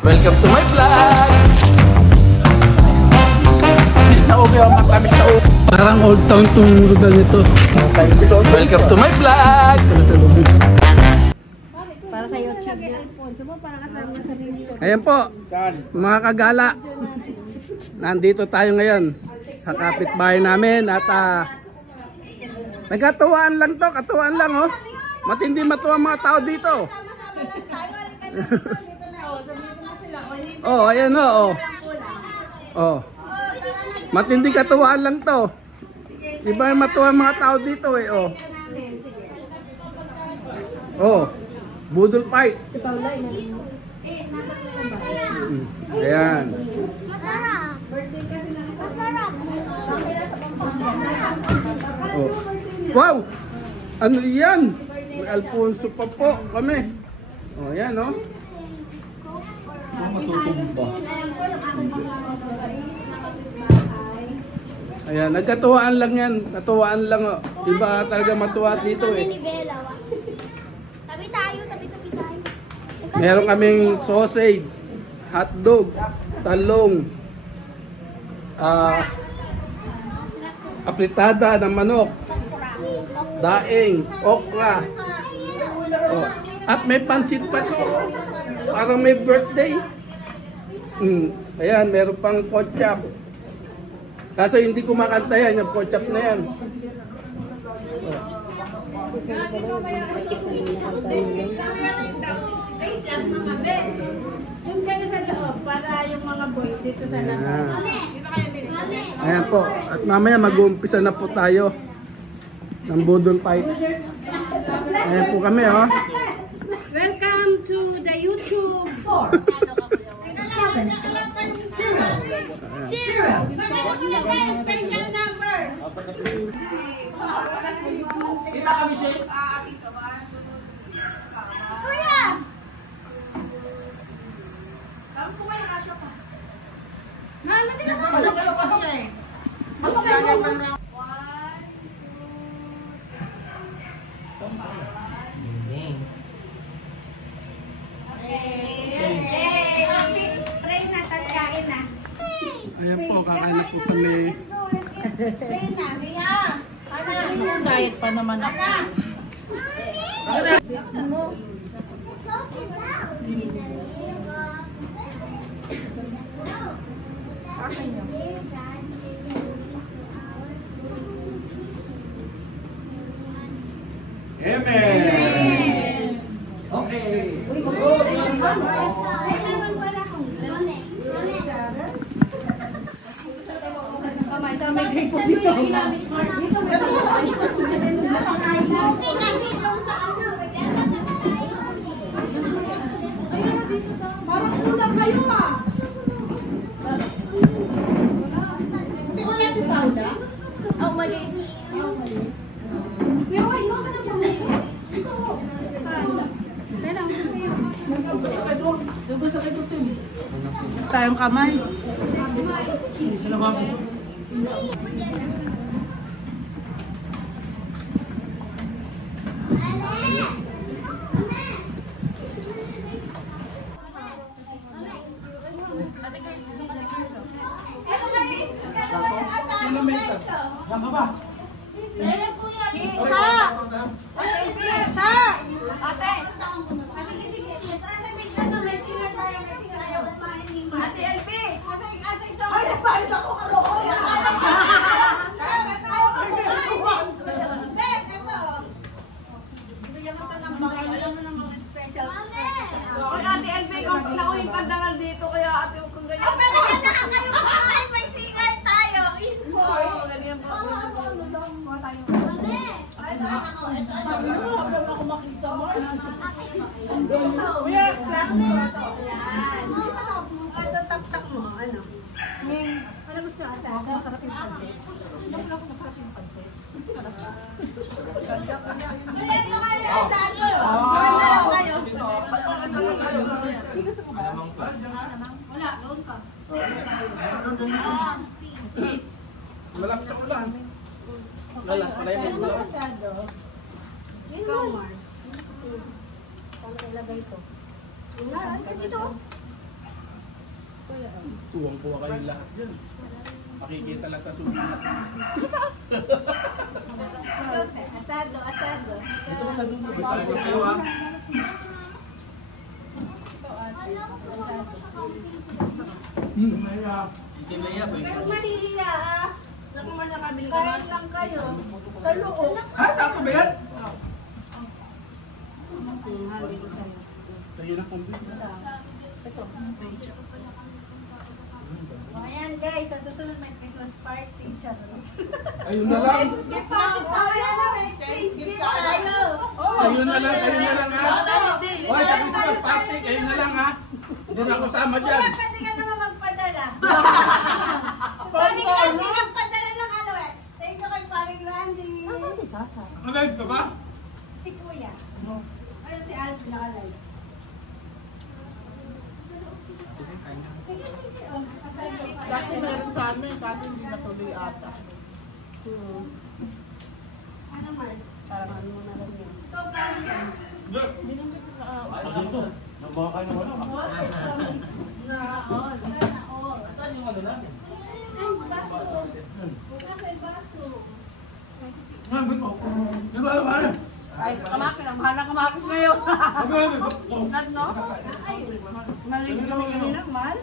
Welcome to my vlog! Miss na ubi ang matamis na ubi. Parang old town tong lugar nito. Welcome to my vlog! Para sa YouTube. Ayan po, mga kagala. Nandito tayo ngayon sa kapitbahay namin at nagkatuwaan lang to, katuwaan lang oh. Matindi matuwa mga tao dito. Oh, ayan oh. Oh. Matindi katuwaan lang to. Iba matuwa mga tao dito eh oh. Oh. Budol fight. Ayan. Oh. Wow! Ano yan? May Alfonso pa po kami. Oh, yan oh. Matutumba. Ayan, nagkatuwaan lang yan. Katuwaan lang oh. Iba talaga matuwa dito eh. Tabi tayo. Meron kaming sausage, hotdog, talong, apritada ng manok, daing, okra. Oh. At may pansit pa to. Parang may birthday. Ayan, meron pang ketchup. Kaso hindi ko makanta yan, yung ketchup na yan. Oh. Yung kayo sa loob, para yung mga boys dito sa labas. Ayan po. At mamaya mag-uumpisa na po tayo ng budol fight. Ayan po kami oh. Welcome to the YouTube 4 7 0 Kita kami siya. Kuya! Mama, sila ka. Pasok kayo, pasok eh. Pasok kayo. Ayan po, kakain na po kami. Diet pa naman ako. Amen! Okay. Parang kulang kayo ah. Hindi ko na si Paula. Oh, malis. Pero ay, baka na ba? Tayong kamay. Malapit sa ulan. Wala, wala yung ulan. Ikaw, Mars. Paano ilagay ito? Dito. Tuwang-tuwa kayo lahat dyan. Makikita lang sa sumunod. Asado, asado. Ito sa dulo. Kayo ah. Ikin na yan. Pero mahihiya ah. Naku man nakabili ka Kain lang kayo. Sa loob. Ha? Saan ka ba yan? Tayo na kumbit. Ayan guys, sa susunod may Christmas party. Charot. Ayun na lang. Gift party tayo na, may exchange gift tayo. Ayun na lang ha. Hoy, sa Christmas party, ayun na lang ha. Hindi na ako sama dyan. Kuya, pwede ka naman magpadala. Paring Randy nagpadala ng ano eh. Thank you kay Paring Randy. Nasaan si Sasa? Alive ka ba? Si Kuya. Ayun si Alf nakalive. Sige, sige. Oh, Dati meron sa amin, kasi hindi natuloy ata. ano Mars? Parang ano na lang yun. Ito, Paring Randy. Ano to? Nabaka na wala. Saan yung ano namin? Ay, baso. Bukas ay baso. Di ba? Ay, kamakin. Ang mahal na kamakin ngayon. Ano? Ay, Maliit kami kanina, mahal.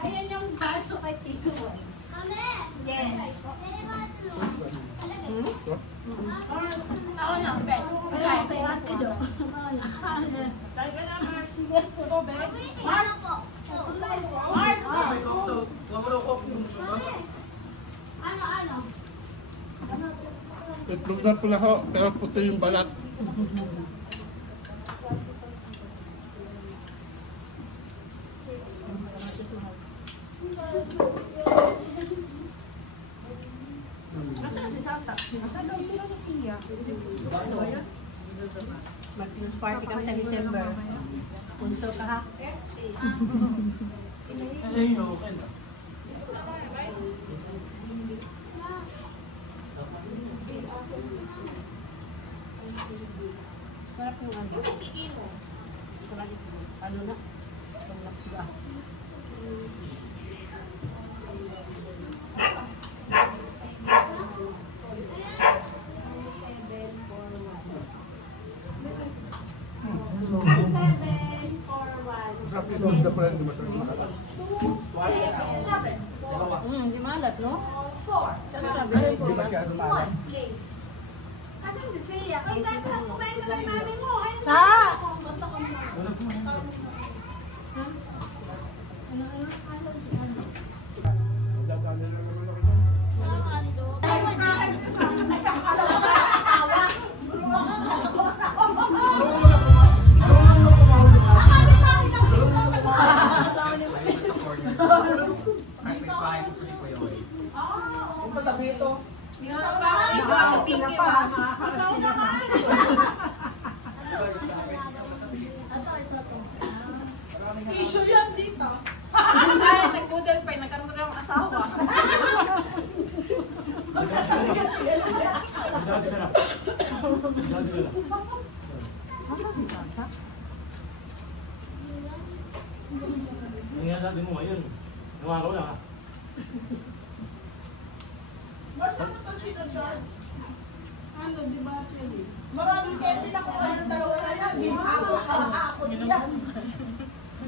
ayan yung baso kay Tito. Yes. Ako na, Ben. Wala, kay Ate Jo. Ano? Itlog na pala ho, pero puto yung balat. Nasaan si Santa? Nasaan daw sila na siya? Mag-news party kami sa December. Punto ka ha? Ay, okay na. Sarap yung ano. Sarap yung ano na. Tulak siya. Hindi malat, no? Hindi masyado malam. Asan si Sia? Uy, dahil lang kumain ka ng mami mo. Ayun Sa? Issue yan dito. Ay, nag-poodle pa, nagkaroon na ng asawa. Nasaan si Sasa? Nangyari natin mo ngayon. Nawakaw na ha. Ano, di ba? Maraming kaya ako kayang dalawa na yan. Ako yan.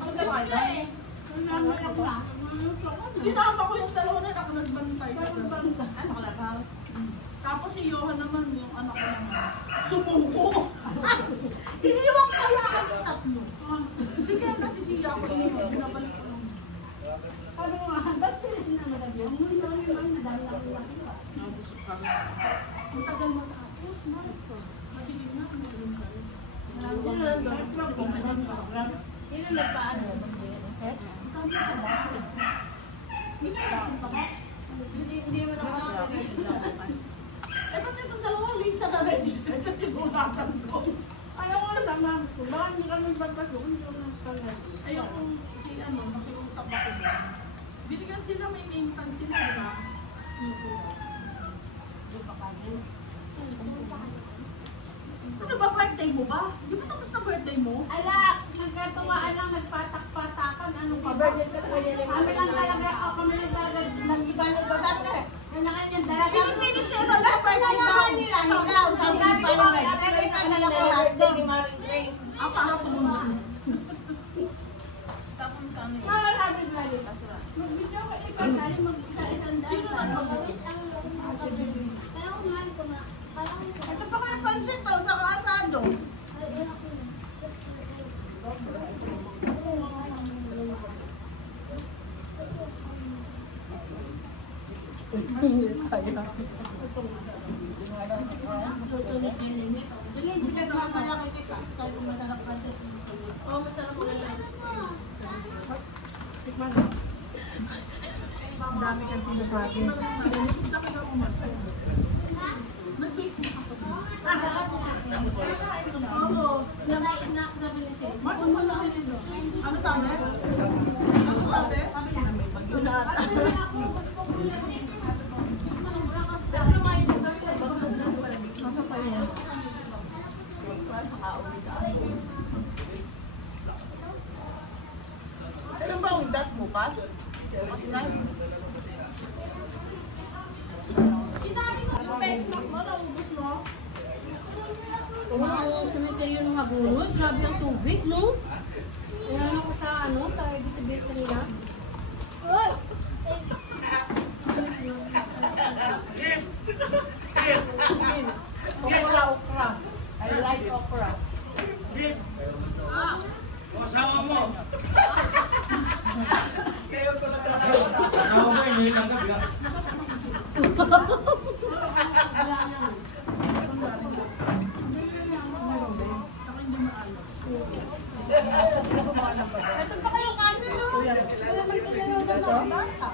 Ang ganda eh. Sinama ko yung dalawa na ako nagbantay. Sa Clubhouse. Tapos si Johan naman, yung anak ko naman, sumuko. Iniwan kaya ang tatlo. Sige, kasi siya ako iniwan. Binabalik ko lang. Sabi ko nga, ba't pilis na madali? Ang muli namin ang nadala ko lang. Ang tagal matapos, Marco. Madilim na, madilim kayo. Sino nagpaano? Sabi ko ba? Hindi mo na Eh, ba't itong dalawang late na na-register kasi bulatan ko? Ayaw ko na naman ko. Baka hindi ka nagbantay ko. Hindi ko nagtanggay. Ayaw kong si ano, nakiusap ako ba? Binigyan sila, may name tag sila, di ba? Ano ba, birthday mo ba? Di ba tapos na birthday mo? Ala, magkatuwaan lang, nagpatak-patakan, ano ka Kami lang talaga, kami lang talaga nag-ibalo ko. Sabi ko, yung nakanyang dalaga. Pinipilit ko ito, dapat kailangan nila. Hilaw, sabi ko pa yung red. Pwede ka na lang ko hotdog. Ang kahapon mo. Tapos sa ano yun? Sabi ko rin. Mag-video ka, ikaw tayo mag-isa-isang dahil. Sino na ito pa kayo pansit to, sa kaasado. Hindi, pinagmamalaki kita. Kahit kung masarap pansit. Oo, masarap ko lang. Ang dami kang sinasabi. Oo, sabi ni Shay. Ano sabi? Ano sabi? Ilan ba ang dat bukas? Kinain mo yung benchmark mo, naubos mo? Oo, ang cemetery ng Hagulod. Grabe ang tubig, no? Kaya ako sa ano, sa dito kanila. Okra. I like okra. Kasama mo. Kasama mo, hindi lang ka. Ito pa kayo kasi, no? Kaya magkakaroon ng mga bata.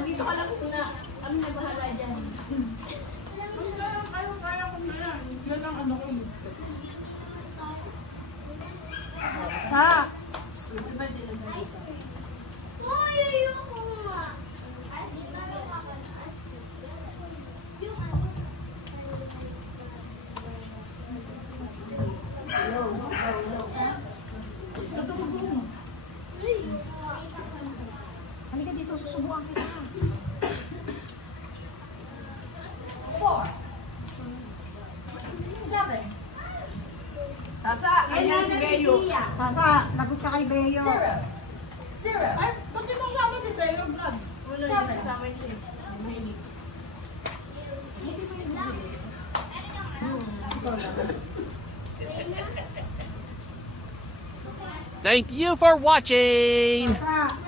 Dito ka lang muna. Kami na bahala dyan. Kaya ko na yan. Yan ang ano ko. Ha? Halika dito, susubukan kita. 4 7 Sasa, ayan si Beo. Sasa, lagot ka kay Beo. 0 Ay, ba't di mong sama si Beo, Vlad? 7 Thank you for watching! Sasa,